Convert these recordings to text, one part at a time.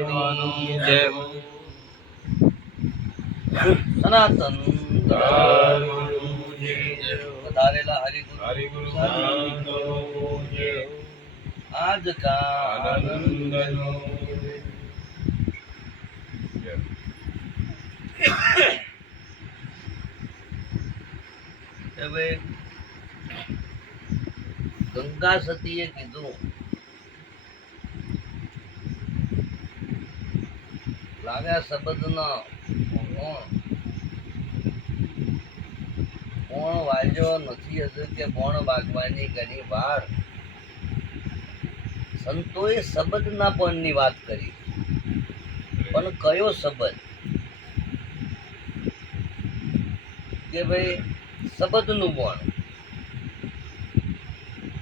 ભગવાનની જય હો. સનાતન ધર્મની જય હો. વધારેલા હરિગુરુ સંતોની જય હો. આજ કા આનંદનો હવે ગંગા સતીએ કીધું લાગ્યા શબ્દ કોણ વાગ્યો નથી હજુ કે કોણ વાગવાની ઘણી વાર. સંતોએ શબ્દના પણની વાત કરી, પણ કયો શબ્દ કે ભાઈ શબ્દનું પણ,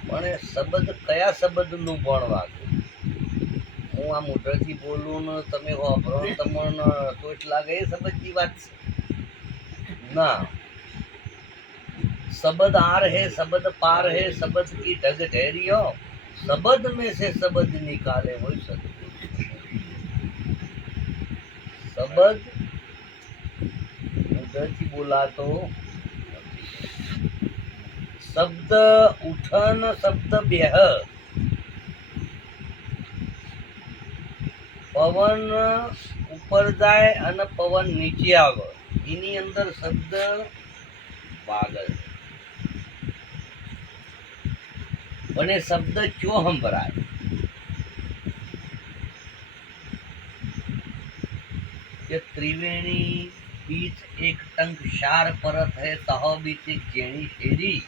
પણ એ શબ્દ કયા શબ્દનું પણ વાગે. હું આ મોઢેથી બોલું ને તમે વાપરો તમને ટોચ લાગે એ શબ્દની વાત છે ના. शब्द आर है, शब्द पार है, शब्द की ढग ठहरियो, शब्द में से शब्द निकाले वही सतगुरु. शब्द उधरથી બોલાતો શબ્દ ઉઠન શબ્દ બેહ, પવન ઉપર જાય અને પવન નીચે આવે એની અંદર શબ્દ વાગે. પણ એ શબ્દ ક્યો સંભળાય કે ત્રિવેણી બીચ એક ટંક શાર પરત હૈ તહ બીચ એક જેણી શેરી.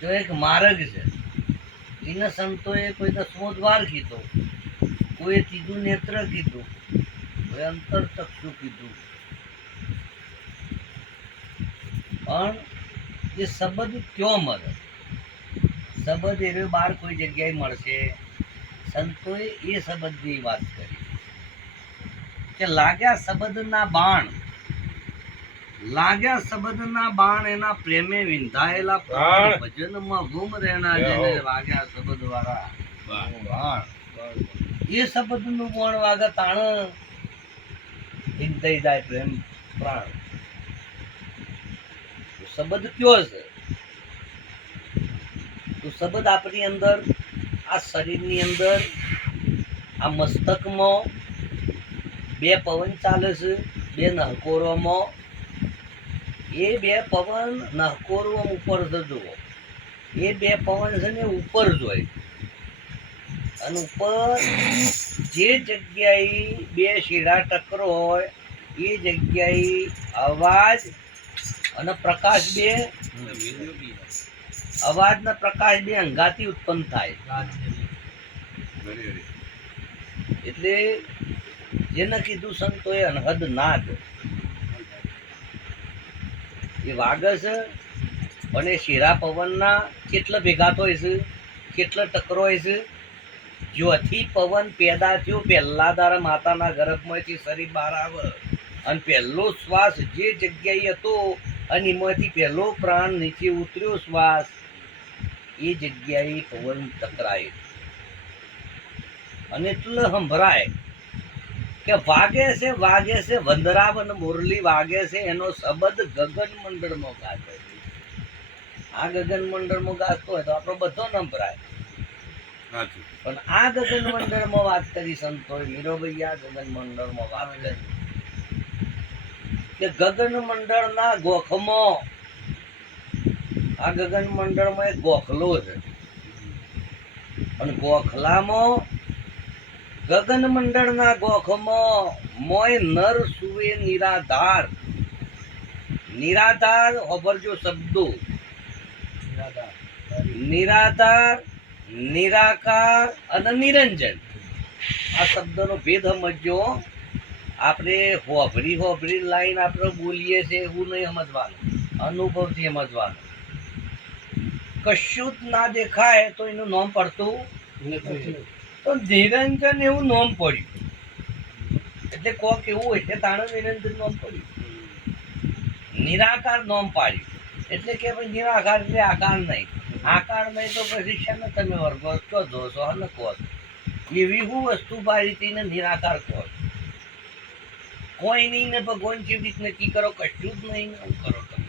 જો એક માર્ગ છે એને સંતોએ કોઈ 10મો દ્વાર કીધો, કોઈ ત્રીજું નેત્ર કીધું, કોઈ અંતર ચક્ષુ કીધું. પણ એ શબ્દ ક્યો મળે? શબ્દ એવે બાર કોઈ જગ્યાએ મળશે. સંતોએ એ શબ્દની વાત કરી કે લાગ્યા શબ્દના બાણ, લાગ્યા શબ્દના બાણ એના પ્રેમે વિંધાયેલા ભજનમાં ગુમ રહેના જેને વાગ્યા શબ્દ વાળા બાણ. એ શબ્દનું પણ વાગે તાણ વિંધાઈ જાય પ્રેમ પ્રાણ. શબ્દ કયો છે? તો શબ્દ આપણી અંદર, આ શરીરની અંદર, આ મસ્તકમાં બે પવન ચાલે છે, બે નહકોરોમાં. એ બે પવન નહકોરો ઉપર છે જુઓ, એ બે પવન છે ને ઉપર જોય, અને ઉપર જે જગ્યાએ બે શીડા ટકરો હોય એ જગ્યાએ અવાજ અને પ્રકાશ બે, અવાજ ને પ્રકાશ બે અંગાથી ઉત્પન્ન થાય. એટલે જેને કીધું સંતોએ અનહદ નાદ એ વાગે છે. પણ એ શેરા પવનના કેટલા ભેગા હોય છે, કેટલા ટકરો હોય છે. જ્યોથી પવન પેદા થયો પહેલા દારા માતાના ગર્ભમાંથી શરીર બહાર આવે અને પહેલો શ્વાસ જે જગ્યાએ હતો અને એમાંથી પહેલો પ્રાણ નીચે ઉતર્યો શ્વાસ, એ જગ્યાએ પવન ટકરાય અને એટલે સંભળાય કે વાગે છે વંદરાવન મુરલી વાગે છે. એનો શબ્દ ગગન મંડળમાં ગાતો. આ ગગન મંડળમાં ગાતો હોય તો આપણો બધો સંભળાય. પણ આ ગગન મંડળમાં વાત કરી સંતોએ, મીરોભાઈ આ ગગન મંડળમાં વાત કરી કે ગગન મંડળના ગોખમાં, આ ગગન મંડળમાં એક ગોખલો છે, અને ગોખલામાં ગગન મંડળના ગોખમાં મોય નર સુવે નિરાધાર. નિરાધાર અવરજો શબ્દો, નિરાધાર, નિરાકાર અને નિરંજન. આ શબ્દનો ભેદ સમજો. આપણે હોભરી લાઈન આપણે બોલીએ છીએ એવું નહીં સમજવાનું, અનુભવથી સમજવાનું. કશું જ ના દેખાય તો એનું નામ પડતું નથી. તો નિરંજન એવું નામ પડ્યું, એટલે કોક એવું હોય કે તાણે નિરંજન નામ પડ્યું. નિરાકાર નામ પાડ્યું એટલે કે ભાઈ નિરાકાર એટલે આકાર નહીં. આકાર નહીં તો પછી છે ને તમે વર્ગો છો, જોશો અને કહો છો. એવી હું વસ્તુ પાડી હતી ને નિરાકાર કહો કોઈ નહીં ને ભગવાન કેવી રીત નક્કી કરો કશું જ નહીં ને હું કરો તમે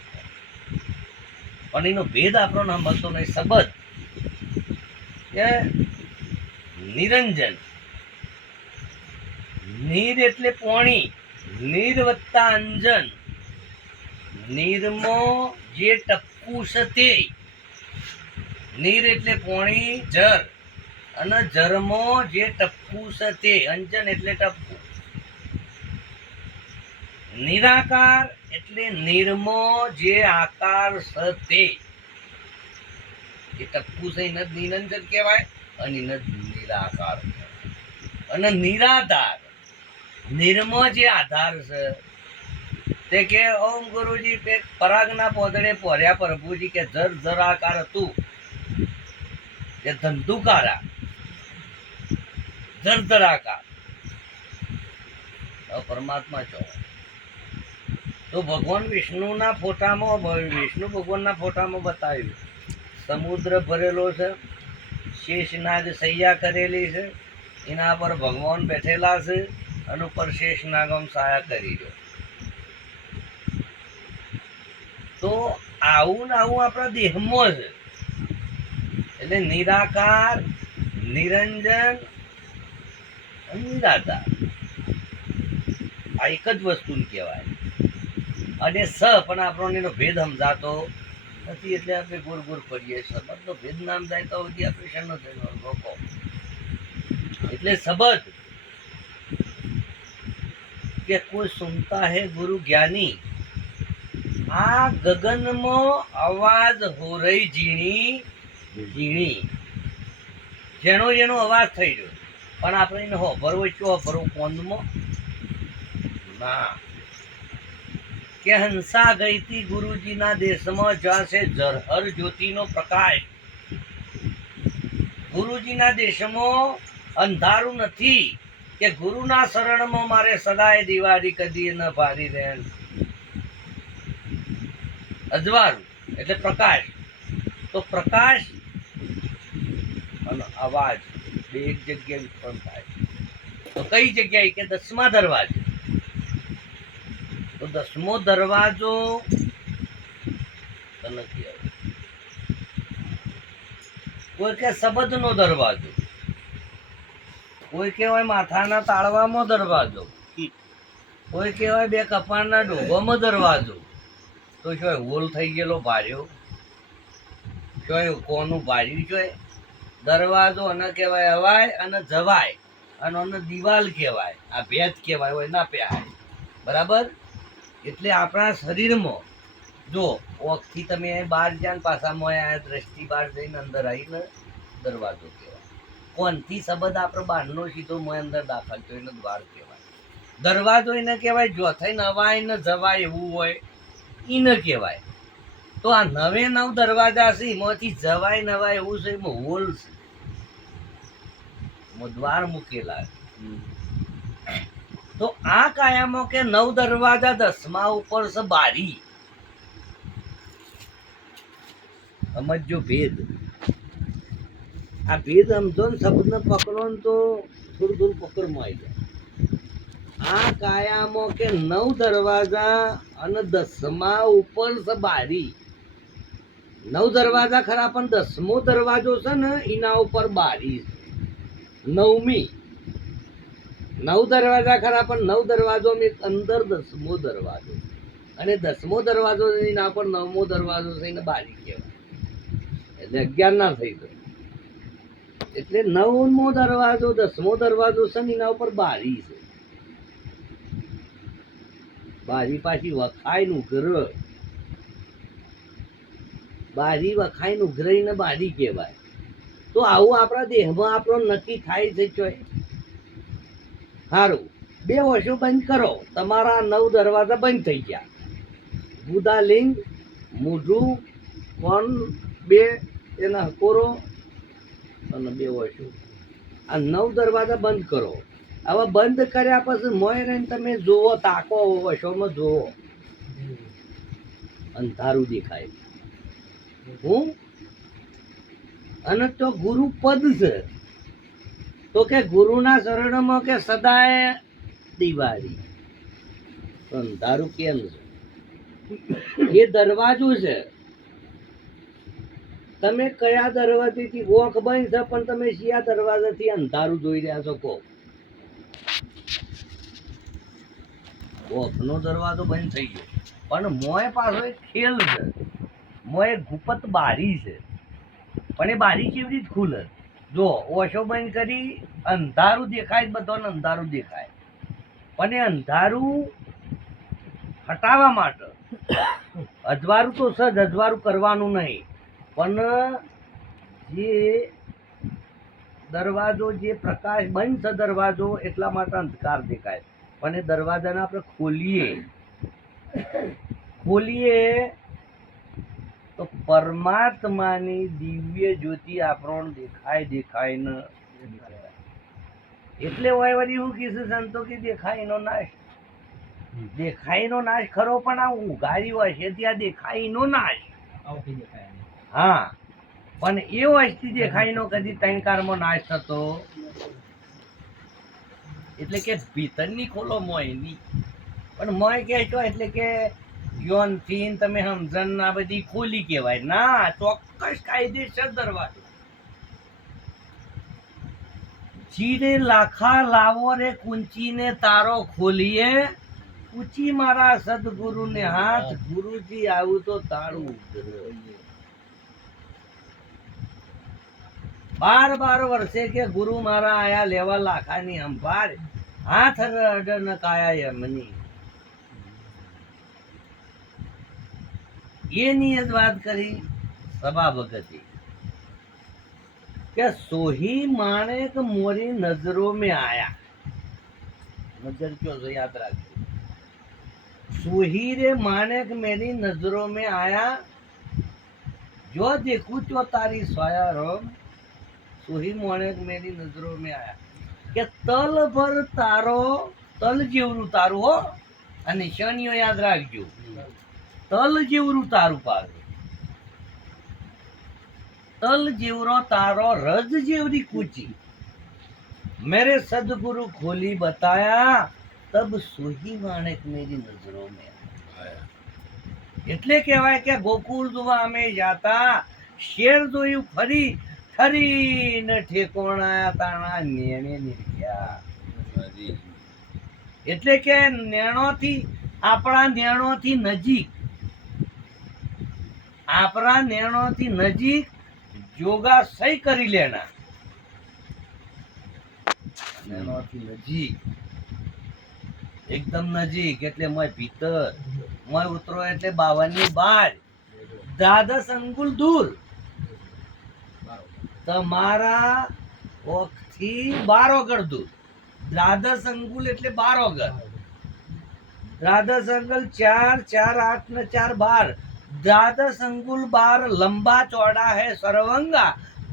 પણ એનો ભેદ આપણો મળતો નહીં શબ્દ કે નિરંજન નીર એટલે પોણી નીર વત્તા અંજન નીરમો જે ટપકું છે તે નીર એટલે પોણી જર અને જરમો જે ટપકું છે તે અંજન એટલે ટપકું નિરાકાર એટલે નિર્મો જે આકાર છે તે એ ટપકું છે એને નિરંજન કહેવાય અને એને નિરાકાર અને નિરાધાર નિર્મો જે આધાર છે તે કે ઓમ ગુરુજી તે પરાગના પોદળે પોર્યા પ્રભુજી કે જર જરાકાર હતું કે ધંધુકારા જર જરાકાર પરમાત્મા છો તો ભગવાન વિષ્ણુના ફોટામાં વિષ્ણુ ભગવાનના ફોટામાં બતાવ્યું સમુદ્ર ભરેલો છે શેષનાગ સૈયા કરેલી છે એના પર ભગવાન બેઠેલા છે અને ઉપર શેષનાગમ સાયા કરી દો તો આવું ને આવું આપણા દેહમાં છે એટલે નિરાકાર નિરંજન નિરાધાર આ એક જ વસ્તુ કહેવાય અને સ પણ આપણને એનો ભેદ સમજાતો નથી એટલે આપણે ગુર ગુર પડીએ શબ્દનો ભેદ નામ જાય તો બધી આપણે શેનો થયેલો લોકો એટલે શબ્દ કે કોઈ સુનતા હે ગુરુ જ્ઞાની આ ગગનમાં અવાજ હો રહી ઝીણી ઝીણી જેનો જેનો અવાજ થઈ રહ્યો પણ આપણે એને હોભરવો ચો હોભરવો કોંદમાં ના કે હંસા ગઈ હતી ગુરુજીના દેશમાં જ્યાં છે જરહર જ્યોતિનો પ્રકાશ ગુરુજીના દેશમાં અંધારું નથી કે ગુરુના શરણમાં મારે સદાય દિવાળી કદી ન ભારી રહે અજવાળું એટલે પ્રકાશ તો પ્રકાશ અને અવાજ બે એક જગ્યાએ ઉત્પન્ન થાય તો કઈ જગ્યાએ કે 10મા દરવાજે તો 10મો દરવાજો નથી કોઈ કે શબ્દનો દરવાજો કોઈ કહેવાય માથાના તાળવામાં દરવાજો કોઈ કહેવાય બે કપાળના ડોભામાં દરવાજો તો શું હોલ થઈ ગયેલો ભાર્યો શું કોનું ભાર્યું છે દરવાજો અને કહેવાય અવાય અને જવાય અને દિવાલ કહેવાય આ ભેદ કહેવાય હોય ના પહેરાય બરાબર એટલે આપણા શરીરમાં જો ઓખથી તમે બહાર જ્યાં પાછામાં આવ્યા દ્રષ્ટિ બહાર જઈને અંદર આવીને દરવાજો કહેવાય કોનથી સંબંધ આપણો બહારનો સીધો મોય અંદર દાખલ થયો એને દ્વાર કહેવાય દરવાજો એને કહેવાય જો થઈને અવાય ને જવાય એવું હોય એને કહેવાય તો આ 9 દરવાજા છે એમાંથી જવાય નવાય એવું છે એમાં હોલ છે દ્વાર મૂકેલા તો આ કાયામાં કે 9 દરવાજા 10મા ઉપર છે બારી સમજો ભેદ આ ભેદ સમજો ને શબ્દને પકડો ને તો થોડું પકડમાં આવી જાય આ કાયામાં કે 9 દરવાજા અને 10મા ઉપર છે બારી 9 દરવાજા ખરા પણ 10મો દરવાજો છે ને એના ઉપર બારી 9મી 9 દરવાજા ખરા પણ 9 દરવાજો અંદર 10મો દરવાજો અને 10મો દરવાજો એના પર 9મો દરવાજો છે એને બારી કહેવાય એટલે 11 ના થઈ ગયો એટલે 9મો દરવાજો 10મો દરવાજો છે ને એના ઉપર બારી છે બારી પાછી વખાઈનું ઘર બારી વખાઈનું ઘર ને બારી કહેવાય તો આવું આપણા દેહમાં આપણો નક્કી થાય છે ચોય સારું 2 વર્ષો બંધ કરો તમારા 9 દરવાજા બંધ થઈ ગયા ગુદા લિંગ મોઢું કોણ 2 એના હકોરો અને 2 વર્ષો આ 9 દરવાજા બંધ કરો હવે બંધ કર્યા પછી મોય રહીને તમે જોવો તાકો વર્ષોમાં જોવો અંધારું દેખાય હું અને તો ગુરુ પદ છે તો કે ગુરુના શરણમાં કે સદાય દિવાળી અંધારું કેમ છે? એ દરવાજો છે. તમે કયા દરવાજેથી ઓખ બંધ છે પણ તમે કયા દરવાજાથી અંધારું જોઈ રહ્યા છો કહો? ઓખનો દરવાજો બંધ થઈ ગયો પણ મોય પાછો એક ખેલ છે. મોય ગુપત બારી છે પણ એ બારી કેવી રીતે ખુલે? જો ઓછો બંધ કરી અંધારું દેખાય, બધાને અંધારું દેખાય, પણ એ અંધારું હટાવવા માટે અજવાળું તો સજ અજવાળું કરવાનું નહીં, પણ જે દરવાજો જે પ્રકાશ બંધ છે દરવાજો એટલા માટે અંધકાર દેખાય, પણ એ દરવાજાને આપણે ખોલીએ તો પરમાત્માની દિવ્ય જ્યોતિ આપણને દેખાય ને. એટલે હોય વળી હું કીધું સંતો કે દેખાયનો નાશ ખરો, પણ આ ઉઘાડી હોય છે ત્યાં દેખાયનો નાશ. હા, પણ એ વસ્તી દેખાયનો કદી તણકારમાં નાશ થતો. એટલે કે ભીતરની ખોલો મોય ની, પણ મોય કે છો એટલે કે યોન થી તમે સમજણ ના બધી ખોલી કહેવાય ના, ચોક્કસ કાયદેસર દરવાજો. ચીરે લાખા લાવો રે કુંચીને તારો ખોલીએ, પૂછી મારા સદગુરુ ને હાથ, ગુરુજી આવું તો તાળું. 12 વર્ષે કે ગુરુ મારા આયા લેવા લાખાની સંભાળ, હાથ અડર ન કાયા એમની. એની જ વાત કરી સભા ભગતી કે સોહી માણેક મોરી નજરો में आया. नजर क्यों से याद रखिए. सोही रे माणेक मेरी नजरों में आया, जो देखूं तो तारी सोया रोम. सोही माणेक मेरी नजरों में आया કે તલ ભર તારો, તલ જેવરું તારું હો, અને શનિઓ યાદ રાખજો, તલ જેવરું તારું પાડે, તલ જેવરો તારો રજ જેવરી કૂચી, मेरे सदगुरु खोली बताया, तब सोही माणेक मेरी नजरों में आया. એટલે કહેવાય કે ગોકુળ જોવા અમે જાતા, શેર જોયું ફરી ફરીને ઠેકોણા તાણા નેણે નીકળ્યા. એટલે કે નેણોથી આપણા નેણોથી નજીક, આપણા નેણોથી નજીક જોગા સહી કરી લેના. નેણોથી નજીક, એકદમ નજીક એટલે મોય ભીતર, મોય ઉતરો એટલે 52 ની બહાર, 10 અંગુલ દૂર. તમારા ઓખથી 12 ગળ દૂર. 10 અંગુલ એટલે 12 ગળ. 10 અંગુલ 4, 4, 8 ને 4 12. 10 अंगुल 12 लंबा चौड़ा है सरवंगा,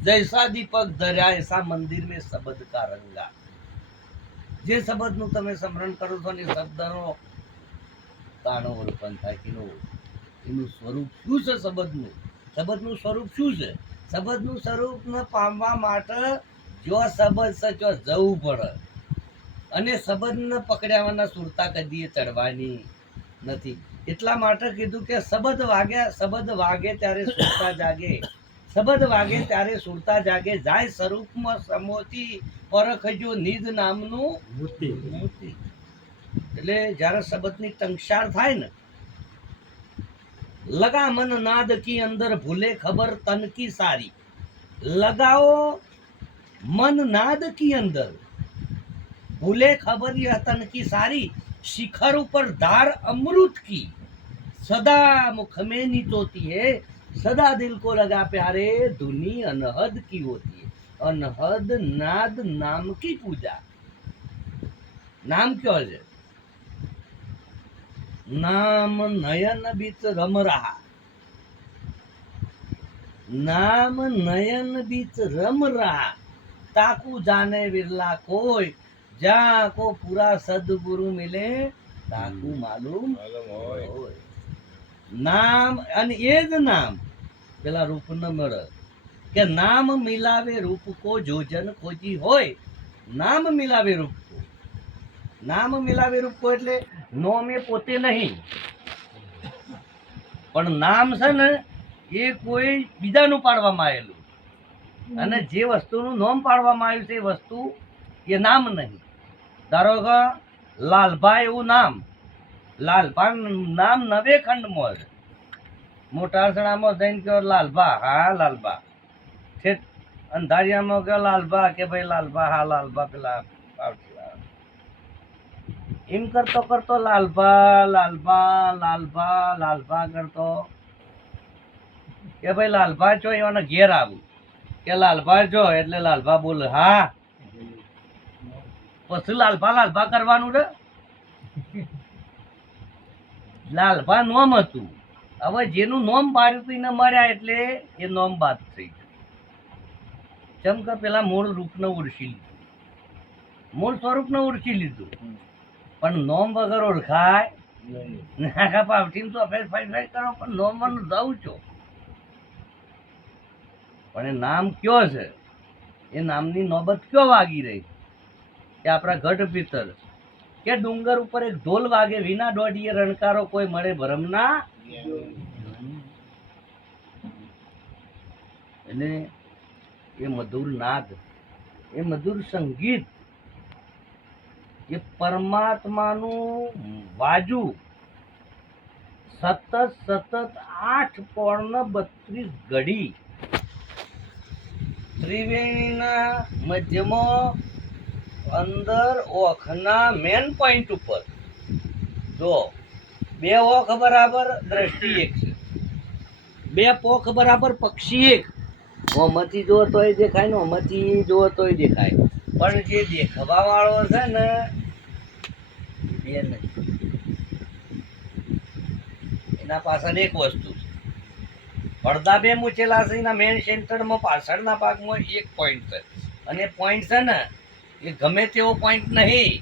जैसा दीपक धर्या ऐसा मंदिर में शब्द का रंगा. જે શબ્દનું તમે સ્મરણ કરો છો ને શબ્દનો તાણો રૂપન થાય કે એનું સ્વરૂપ શું છે? શબ્દનું સ્વરૂપ શું છે? શબ્દનું સ્વરૂપ પામવા માટે જો શબ્દ સચો જવું પડે, અને શબ્દને પકડ્યાવાના સુરતા કદીએ ચડવાની નથી. એટલા માટે કીધું કે શબ્દ વાગે ત્યારે સુરતા જાગે, શબ્દ વાગે ત્યારે સુરતા જાગે, જાય સ્વરૂપમાં સમોથી પરખજો નિજ નામનું મૂર્તિ. એટલે જ્યારે શબ્દની ટંકશાળ થાય ને, લગા મન નાદ કી અંદર ભૂલે ખબર તન કી સારી. लगाओ मन नाद की अंदर, भूले खबर यह तन की सारी, शिखर ऊपर धार अमृत की, सदा मुख में नितोती है, सदा दिल को लगा प्यारे, धुनी अनहद की होती है. अनहद नाद नाम की पूजा. नाम क्यों है? नाम नयन बीच रम रहा, नाम नयन बीच रम रहा, ताकू जाने विरला कोई, जा को पूरा सदगुरु मिले ताकू मालूम होय. नाम અને એ જ નામ પેલા રૂપ ન મળે કે નામ મિલાવે રૂપ કો જોજન ખોજી હોય, નામ મિલાવે રૂપ કો. નામ મિલાવે રૂપ કો એટલે નોમ એ પોતે નહીં, પણ નામ છે ને એ કોઈ બીજાનું પાડવામાં આવેલું, અને જે વસ્તુનું નામ પાડવામાં આવ્યું છે એ વસ્તુ એ નામ નહીં. ધારો કે લાલભા એવું નામ, લાલભા નામ નવે ખંડમાં છે. મોટાસણામાં જઈને કહો લાલભા, હા લાલભા. ઠેઠ અંધારિયામાં કહો લાલભા, કે ભાઈ લાલભા, હા લાલભા. પેલા એમ કરતો કરતો લાલભા લાલભા લાલભા લાલભા કરતો કે ભાઈ લાલભા છો, એવાને ઘેર આવું કે લાલભા છો, એટલે લાલભા બોલે હા. પછી લાલભા લાલભા કરવાનું રે. લાલભા નોમ હતું, હવે જેનું નોમ પાડ્યું હતું એને મળ્યા એટલે એ નોમ બાદ થઈ ગયું. જેમ કે પેલા મૂળ રૂપને ઓળખી લીધું, મૂળ સ્વરૂપને ઓળખી લીધું, પણ નોમ વગર ઓળખાય નાખા પાવઠીને તો અફેર ફાઈ કરો, પણ નોમ માં જાઉં છો. પણ એ નામ કયો છે, એ નામની નોબત કયો વાગી રહી કે આપણા ગઢ ભીતર કે ડુંગર ઉપર એક ઢોલ વાગે, વિના દોડીએ રણકારો કોઈ મળે ભરમના. એટલે એ મધુર નાદ, એ મધુર સંગીત, એ પરમાત્માનું વાજુ સતત 8 પોર્ણ 32 ઘડી ત્રિવેણીના મધ્યમાં અંદર ઓખના મેન પોઈન્ટ ઉપર જો 2 ઓખ બરાબર દ્રષ્ટિ એક છે, 2 પોખ બરાબર પક્ષી એક. ઓમાંથી જુઓ તોય દેખાય ને ઓમાંથી જુઓ તોય દેખાય, પણ જે દેખવા વાળો છે ને એ નહીં. એના પાછળ એક વસ્તુ છે, પડદા 2 મૂચેલા છે, એના મેન સેન્ટરમાં પાછળના ભાગમાં એક પોઈન્ટ છે, અને પોઈન્ટ છે ને એ ગમે તેવો પોઈન્ટ નહીં.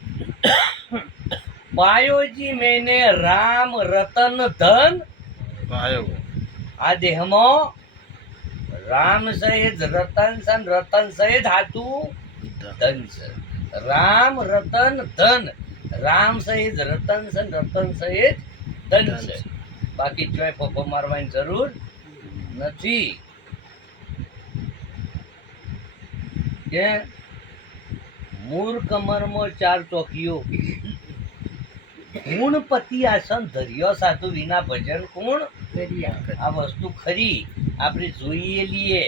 પાયોજી મેને રામ રતન ધન પાયો. આ દેહમાં રામ સહિત રતન છે, રતન સહિત હાથું ધન છે. રામ રતન ધન, રામ સહિત રતન છે, રતન સહિત ધન છે. બાકી ચોય ફોફો મારવાની જરૂર નથી. કે મૂળ કમરમાં 4 ચોકીઓ, ગુણપતિ આસન ધર્યો સાધુ વિના ભજન કોણ. આ વસ્તુ ખરી આપણે જોઈએ લીએ,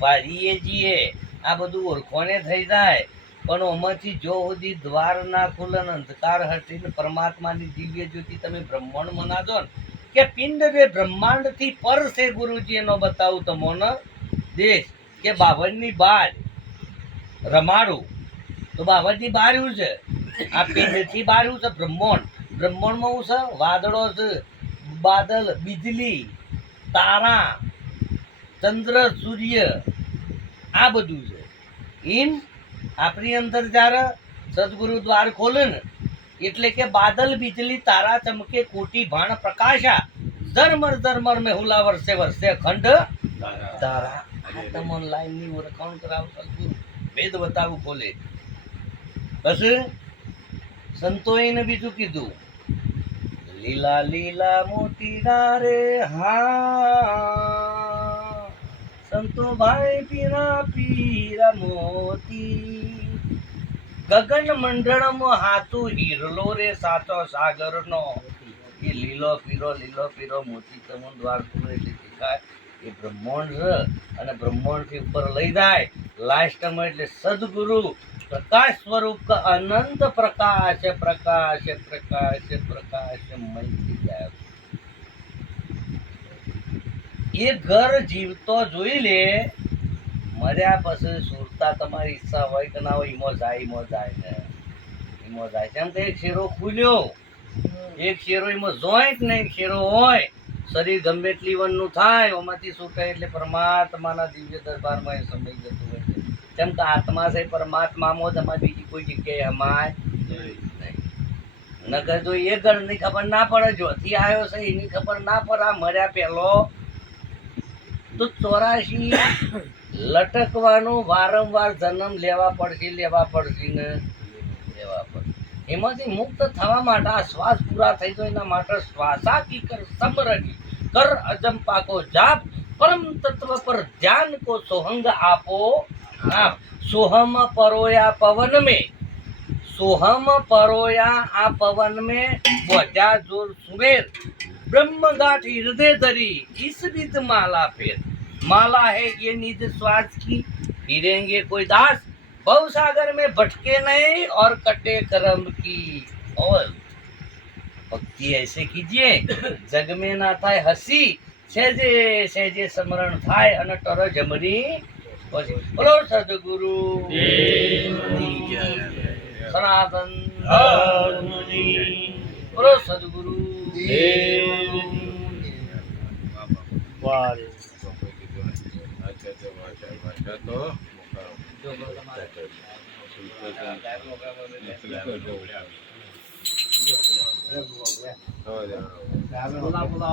પાડીએ જઈએ, આ બધું ઓળખોને થઈ જાય, પણ ઓમાંથી જો સુધી દ્વાર ના ખુલે, અંધકાર હટીને પરમાત્માની દિવ્ય જ્યોતિ તમે બ્રહ્માંડ મનાજો ને કે પિંડ રે બ્રહ્માંડ થી પર છે. ગુરુજી એનો બતાવું તમને દેશ કે 52 બાર રમાડું તો 52 બાર શું છે, આ પિંડ થી બાર શું છે બ્રહ્માંડ. બ્રહ્માંડમાં શું છે, વાદળો છે, બાદલ, બીજલી, તારા, ચંદ્ર, સૂર્ય, આ બધું છે. એમ આપણી અંદર જ્યારે સદગુરુ દ્વાર ખોલે ને એટલે કે બાદલ, બીજલી, તારા ચમકે, કોટી ભાણ પ્રકાશા, ઝરમર ઝરમર મેં હુલા વર્ષે વર્ષે અખંડ તારા. આ તમને લાઈન ની ઓળખાણ કરાવ સદગુરુ વેદ બતાવું ખોલે. બસ સંતોએ બીજું કીધું, લીલા લીલા મોતીના રે હા, સંતો ભાઈ પીરા પીરા મોતી, ગગન મંડળમાં હાથું હીરલો રે સાચો સાગર નો. એ લીલો પીરો મોતી તમને દ્વાર ખુલે એટલે દેખાય એ બ્રહ્માંડ છે, અને બ્રહ્માંડ થી ઉપર લઈ જાય લાસ્ટમાં એટલે સદગુરુ પ્રકાશ સ્વરૂપ का अनंत प्रकाश प्रकाश प्रकाश प्रकाश मय થઈ જાય. એ ઘર જીવતો જોઈ લે, મર્યા પછી સુરતા તમારી ઈચ્છા હોય કે ના હોય ઈમો જાય ને ઈમો જાય. કેમ કે એક શેરો ખુલ્યો, એક શેરો એમાં જોઈન્ટ ને એક શેરો હોય, શરીર ગમે એટલી વનનું થાય ઓમાંથી છૂટાય એટલે પરમાત્માના દિવ્ય દરબારમાં એ સમય જતું હોય છે. કેમ કે આત્મા છે પરમાત્મામાં જ, અમારે બીજી કોઈ જગ્યાએ અમાય નહીં. નકર તો એ ગણની ખબર ના પડે, જોથી આવ્યો છે એની ખબર ના પડે. આ મર્યા પહેલો તો 84 લટકવાનું વારંવાર જન્મ લેવા પડશે ને લેવા પડશે. એમાંથી મુક્ત થવા માટે આ શ્વાસ પૂરા થઈ જાય એના માટે શ્વાસાકી કર સમરણી કર અજંપા કો જાપ પરમ તત્વ પર ધ્યાન કો સોહંગ આપો આપ. सोहम परोया पवन में, सोहम परोया आ पवन में बजा जोर सुमेर ब्रह्म गाठ हृदय धरी इस विध माला फेर. माला है ये निज स्वार्थ की फिरेंगे कोई दास भव सागर में भटके नहीं और कटे कर्म की. और भक्ति ऐसे कीजिए जग में ना थाय हसी सहजे सहजे स्मरण थाय અને ટર જમરી. બોલો સદગુરુ સનાતન બોલો સદગુરુ.